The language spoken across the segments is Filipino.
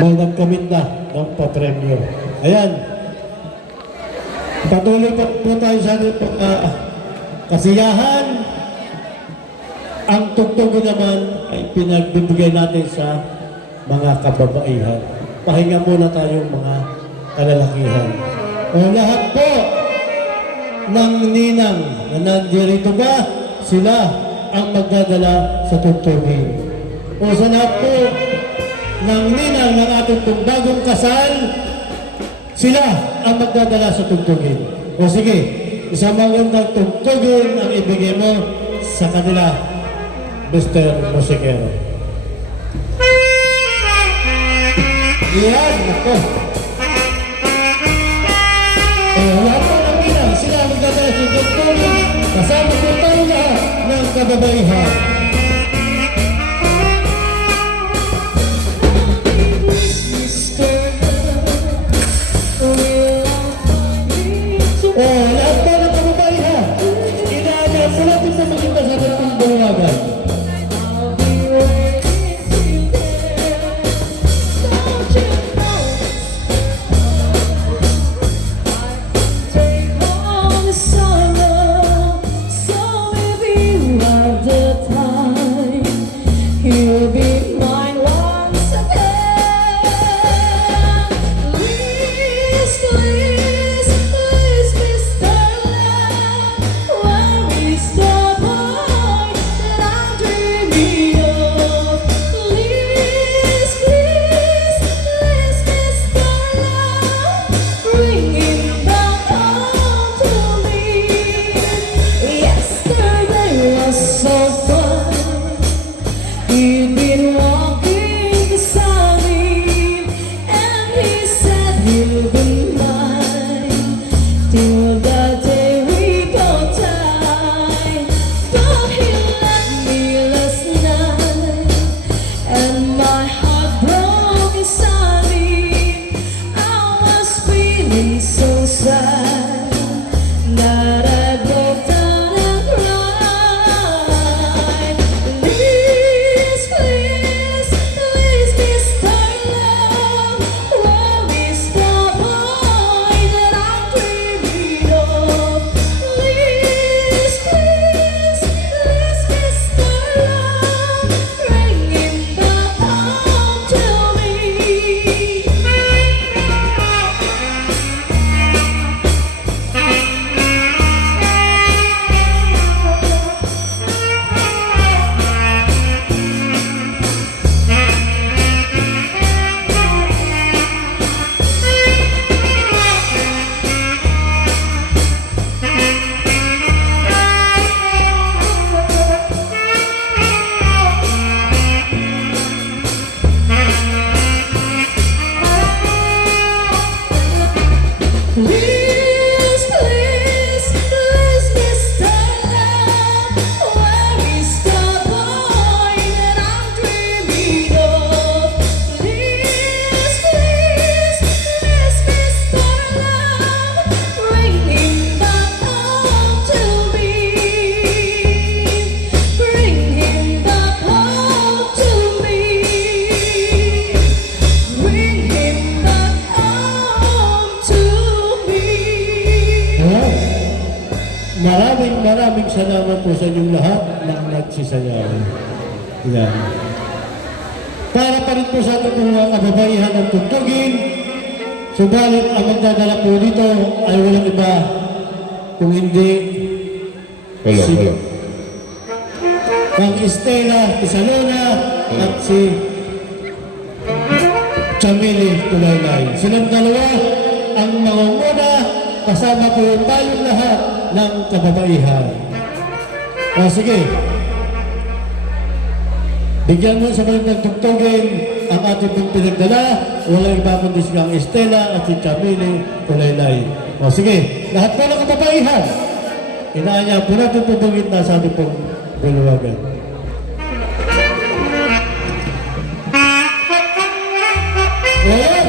may nagkamit na ng papremyo. Ayan. Patuloy po tayo sa ating kasiyahan. Ang tugtog naman ay pinagbibigay natin sa mga kababaihan. Pahinga muna tayong mga kalalakihan. O lahat po ng ninang na nandirito ba, sila ang magdadala sa tugtugin. O sa lahat po ng ninang ng ating bagong kasal, sila ang magdadala sa tugtugin. O sige, isang magandang tugtugin ang ibigay mo sa kanila, Mr. Musikero. Yan, ako. Lahat po ng ninang, sila ang magdadala sa tugtugin, kasama po tayo lahat ng kababaihan. Lahat po ng kababaihan, inaanyan po natin sa maganda sa ating buwagan. Maraming salamat po sa inyong lahat na nagsisayaw. Yan. Para pa rin po sa ating mga kababaihan ng tugtugin, subalit ang magdadala po dito ay walang iba kung hindi si Mang Estela Isalona at si Chamili Tulaylay. Silang dalawa ang mangunguna, kasama po tayong lahat ng kababaihan. O sige, bigyan mo sa mga tugtugin ang ating pong pinagdala. Walang iba kundi si Mang Estela at si Chamili Tulaylay. O sige, lahat po ng kababaihan, inaanya po natin tugtugin na sa ating pong bulwagan. Ayan!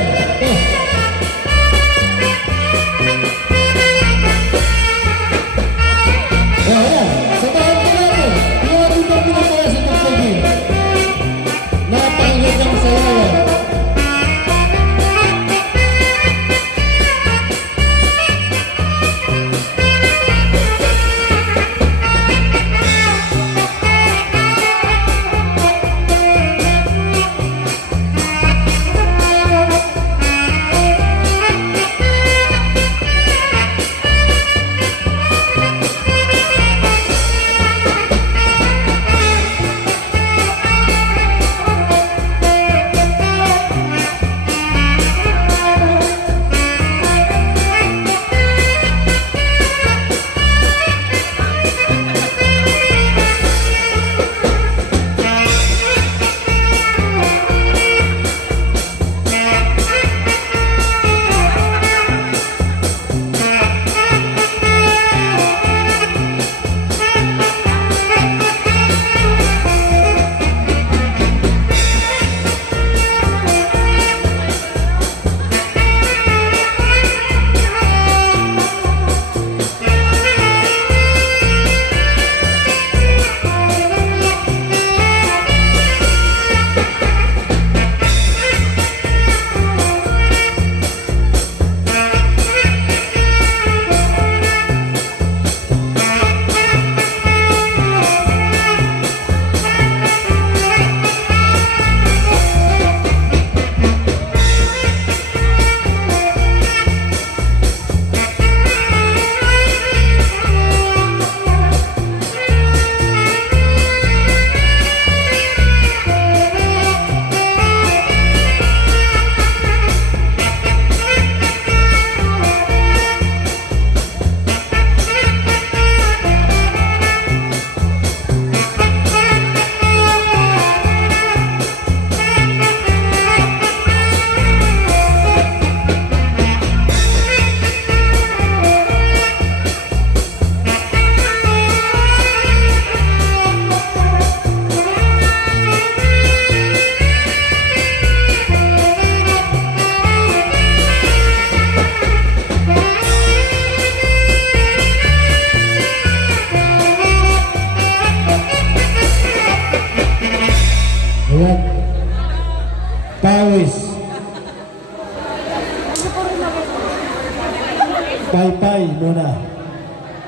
Pay-pay muna.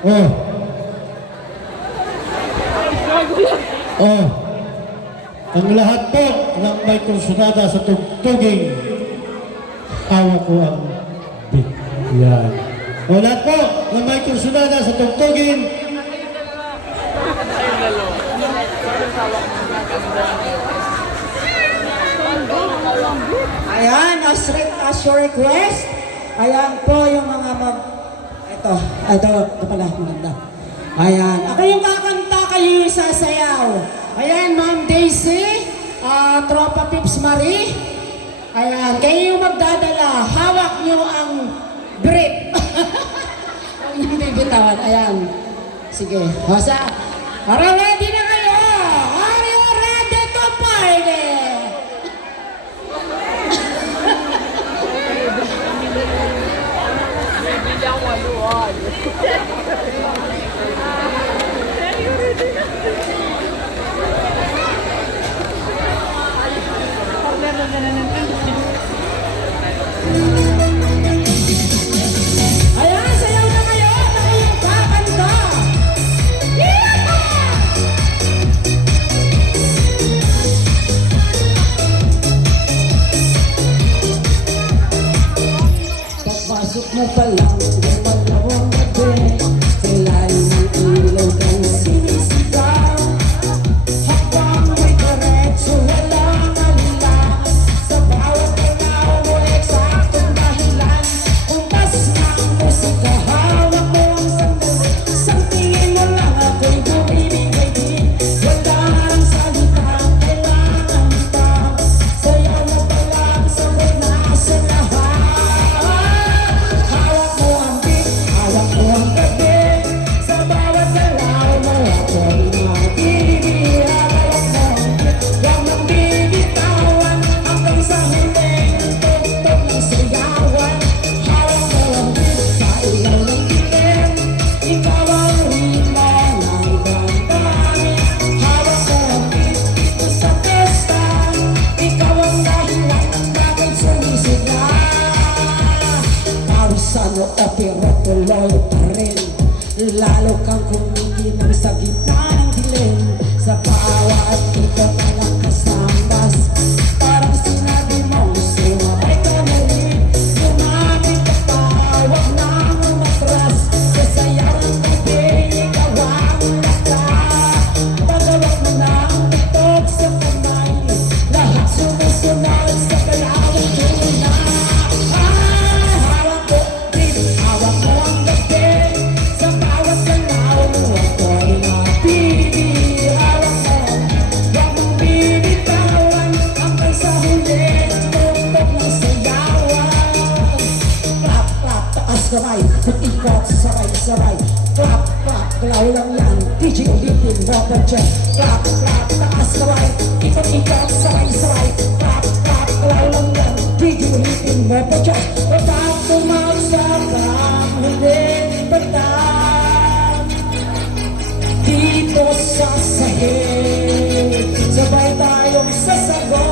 Oh. Oh. Ang lahat po ng may konsunada sa tugtuging, hawak ko ang beat. Yan. O lahat po ng may konsunada sa tugtugin, Ayan, as your request, ayan po yung mga ito pala, maganda. Ayan, ako yung kakanta, kayo yung sasayaw. Ayan, Ma'am Daisy, Tropa Pips Marie. Ayan, kayo yung magdadala, hawak nyo ang brief. Huwag nyo bibitawan, ayan. Sige, basta. Para ready na kayo? Are you ready to party? Ayan, sayaw na kayo! Ako yung kakanta! Yeah! Pagpasok mo pa lang, lumalawang gabi, sa ilalim ng ilaw kang sinisigaw. Habang may diretso, walang alinlangan, sa bawat galaw mo, eksaktong dahilan. Kumpas na ang musika, hawak mo ang sandali, isang tingin mo lang ako'y bumibigay din. Wala ang salita, kailangan pa, sayaw mo pa lang, sabay na sa lahat. Hawak mo ang beat, hawak mo ang gabi, sa bawat galaw mo ako'y mabibigyan. Hawak mo ang beat, huwag mong bibitawan, hanggang sa huling tugtog ng sayawan. Hawak mo ang beat, sa ilaw ng dilim, ikaw ang ritmo ng damdamin. Hawak mo ang beat, dito sa pesta, ikaw ang dahilan ng bakit sumisigla. Pawisan o pero tuloy pa rin, lalo kang kumikinang sa gitna ng dilim. Sa bawat ikot na lakas ng bas, parang sinabi mo sumabay ka na rin. Lumapit ka pa, huwag nang umatras, sa sayaw ng gabi, ikaw ang lakas. Pagawak mo na ang tutok sa kamay, lahat sumusunod sa kalawang tunay. Hawak ko, beat, hawak mo ang gabi, sa bawat galaw mo ako'y napili. Hawak mo, huwag mong bibitawan, hanggang sa huling tugtog ng sayawan. Clap, clap, taas kamay, ikot, sabay-sabay. Clap, clap, galaw lang yan, DJ ulitin mo pa dyan. Clap, clap, taas kamay, ikot, sabay-sabay. Clap, clap, galaw lang yan, DJ ulitin mo pa dyan. Kapag tumagsak ang huling batang, dito sa sahig, sabay tayong sasagot.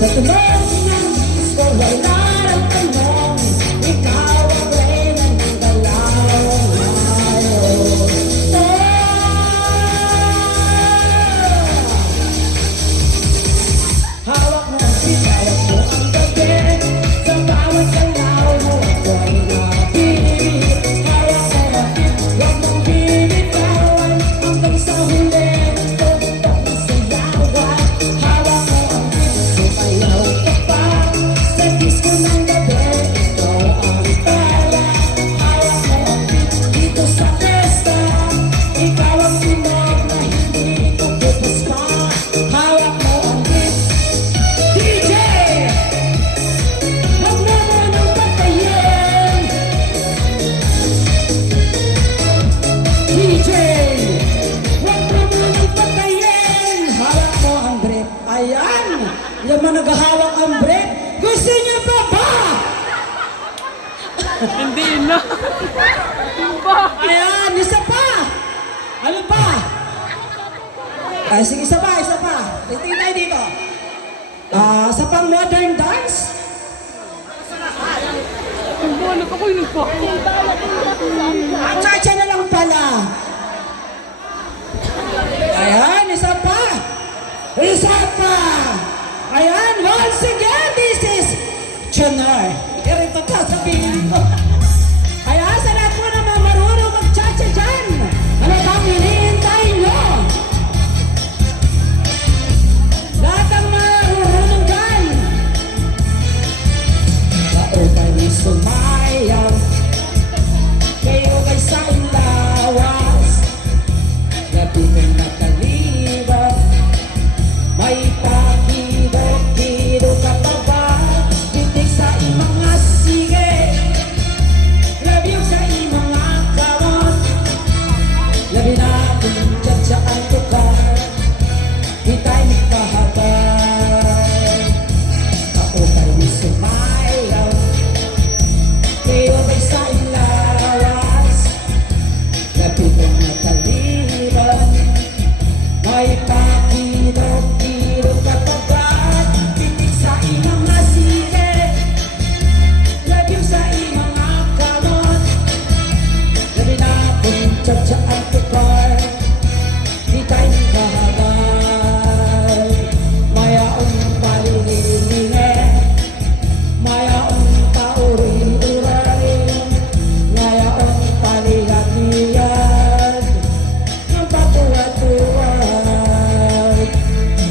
Sa tunog ng disco, wala ng tanong, ikaw ang reyna ng galaw ngayon. Hawak mo ang beat, hawak mo ang gabi, sa bawat galaw mo ako'y napili. Hawak mo ang beat, huwag mong bibitawan, hanggang sa huling tugtog ng sayawan. Hawak mo ang beat, sumayaw ka pa, sa disco ng gabi, ikaw ang tala. Hawak mo ang beat, dito sa pesta, ikaw ang tunog na hindi ko pupuspa. Hawak mo ang beat, DJ! Huwag mo munang patayin! DJ! Huwag mo munang patayin! Hawak mo ang brief. Ayan! Yung mga naghahawak ang brief, gusto niyo pa ba? Hindi na. Ayan! Isa pa! Ano pa? Ay, sige, isa pa, isa pa. Tingin tayo dito. Sa pang modern dance? Nagpapaliwanag ako, Ang chacha na lang pala. Ayan, isa pa. Isa pa. Ayan, once again, this is Chonar. Pero ito pa sabihin ko. Ayan, sa lahat po naman marunong mag-chacha dyan. Ano bang hinihintay nyo? Lahat ang marunong dyan. Kaupay sumayaw. Kayo kay sa ilawas. Lapitan na kaliban. May pakidok-kidok ka pa ba? Bitig sa imong nga sige. Labi yung sa imong nga kamot. Labi na kung tsatsaan ko ka. Kita'y nagkahatay. Ako kayo sumayaw. Kayo kay sa ilawas. Lapitan na kaliban. May pakidok-kidok ka pa ba? Bitig sa imong nga sige. Labi yung sa imong nga kamot. Labi na kung tsatsaan ko ka. Kita'y nagkahatay. Mayaong palilinge. Mayaong pauring-uray. Mayaong palihag-lihag. Ng patuwad-tuwad.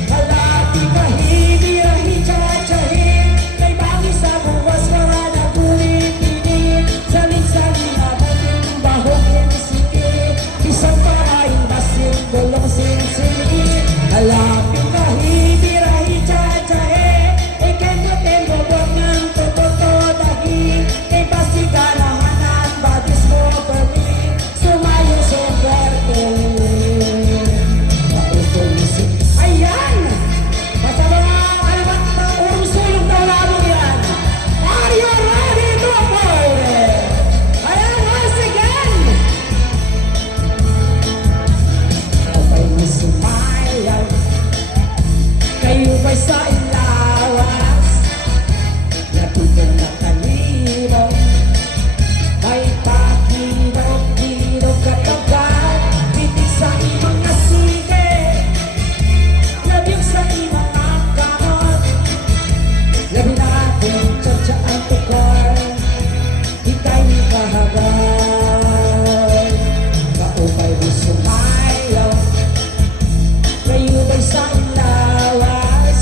Halapi kahidi-ahi tsatsyahin. May bangi sa buwas para na kulit-init. Salin-salin na baling bahogin sikit. Isang paraing basin gulong sinsilit. Halapi kahidi-ahi tsatsyahin. Ay kenyo-ten bobot ng tototodahi. Ay basiganahanan badis mo permin. Sumayo sumerte. Mautulisip. Ayan! Basta mga kalimat na urong-sulong na lalo yan. Are you ready to avoid it? Ayan, once again! Kapay mo sumayaw. Kayo ba'y sa ilawas? Lapitan na kaliban. May pakidok-kidok katagat. Bitig sa imong nga sige. Labi sa imong nga kamot. Labi na kung tsatsaan ko ka. Ika'y kahagay. Kaupay mo sumayaw. Kayo ba'y sa ilawas?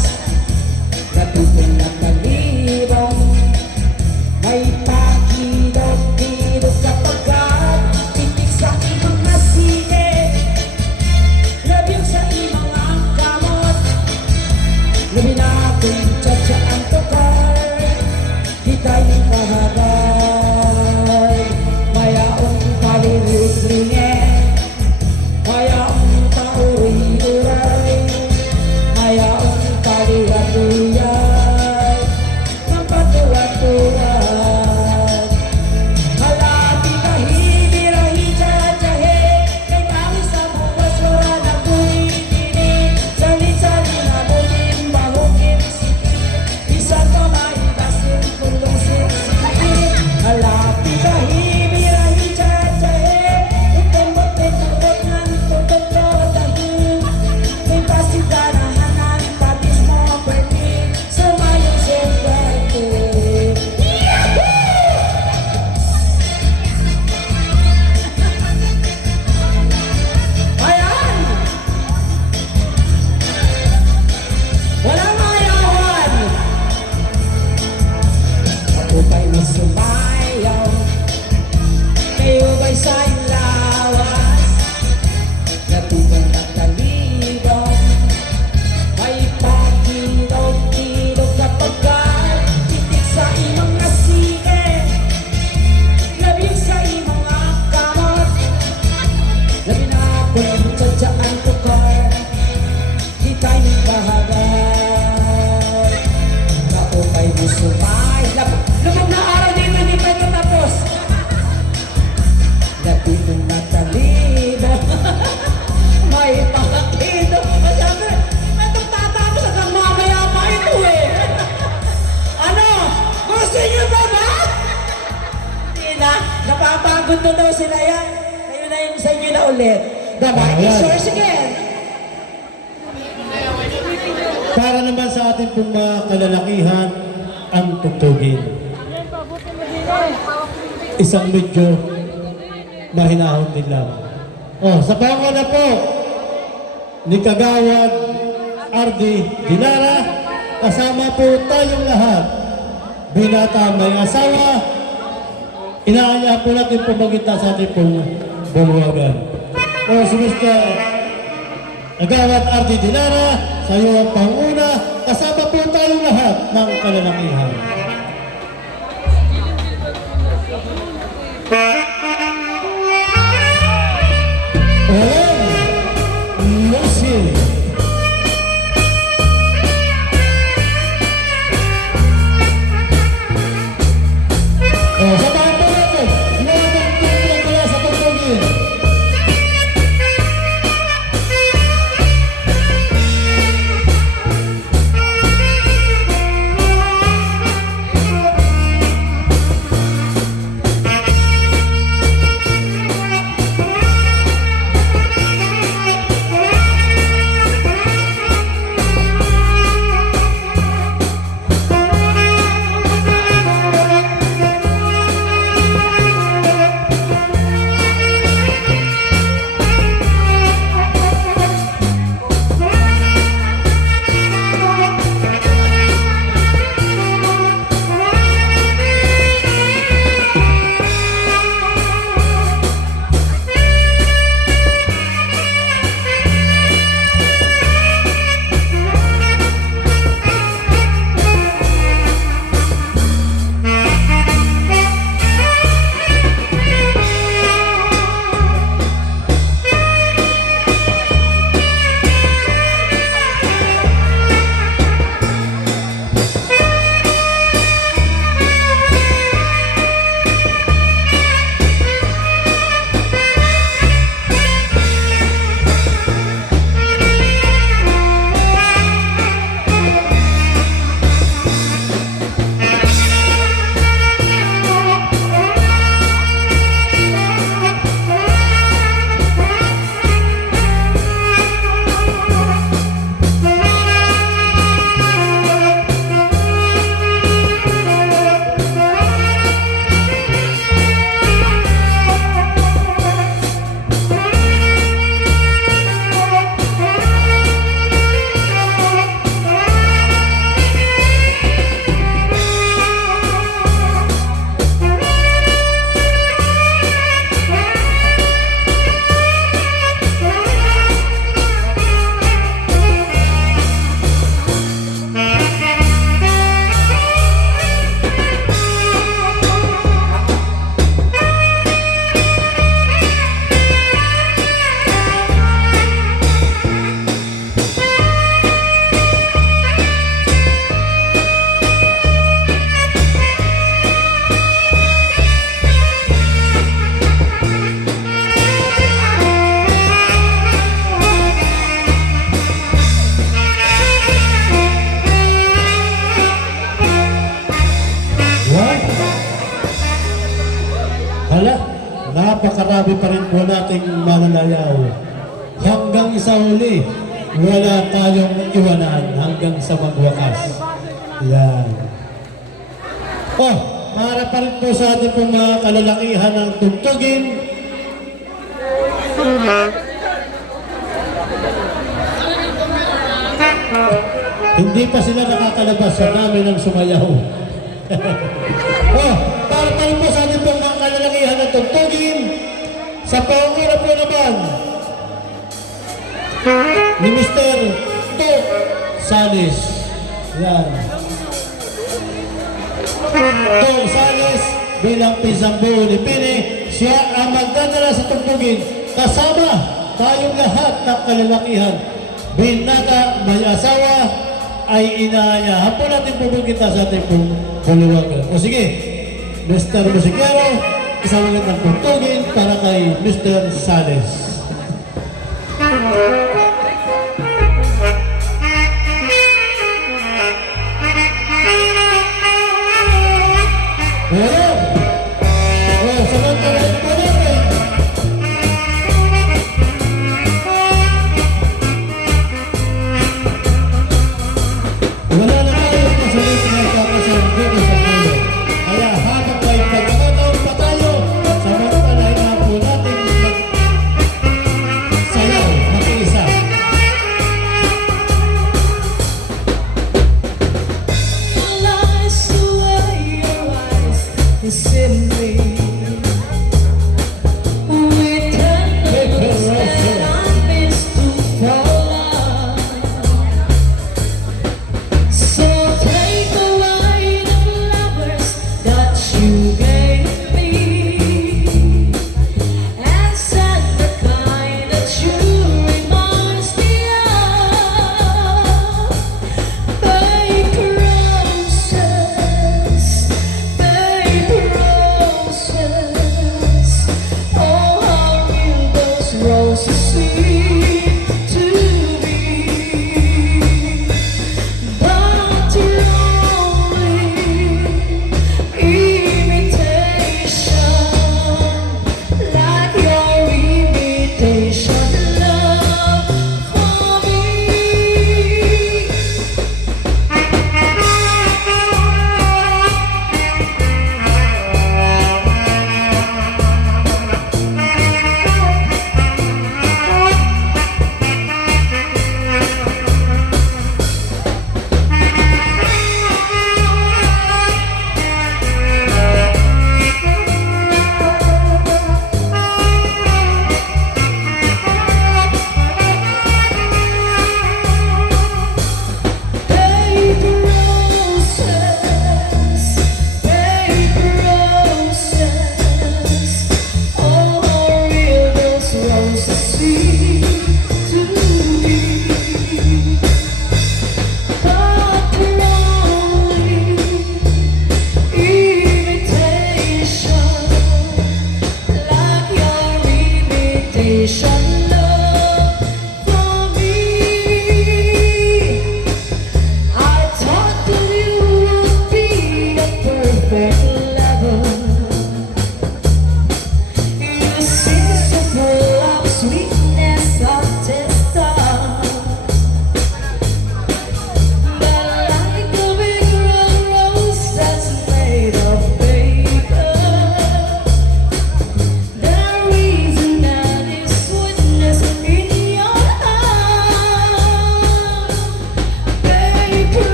nandun daw sila yan. Kayo na yung sa inyo na ulit. The mic is Ayan. yours again. Para naman sa ating pong mga kalalakihan, ang tugtugin. Isang medyo mahinahon din lang. Oh, sa panguna po ni Kagawad RD Dinara, kasama po tayong lahat. Binata may asawa, inaanya po natin pumagita sa ating pong bulwagan. O si Mr. Kagawad RD Dinara, sa iyo ang panguna, kasama po tayong lahat ng kalalakihan. Walang Lucy. Sabahan po natin. Yung ating tugtog mula sa tugtugin. Hala, napakarami pa rin po nating mananayaw. Hanggang sa huli, wala tayong iwanan hanggang sa magwakas. Yan. Oh, para pa rin po sa ating pong mga kalalakihan ng tugtugin. Hindi pa sila nakakalabas sa dami ng sumayaw. Oh, para pa rin po sa ating pong mga kalalakihan ng tugtugin. Sa panguna po naman ni Mr. Tok Salis. Yan. Tok Salis bilang pinsang buo ni Pini, siya ang magdadala sa tugtugin kasama tayong lahat ng kalalakihan. Binata, may asawa, ay inaanyahan po natin pumugita sa ating puluwagan. O sige, Mr. Musikero, isang magandang tugtugin para kay Mr. Salis. Samantalahin po natin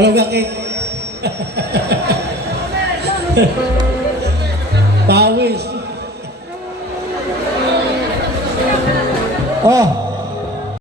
Ano bakit? Pawis. Oh,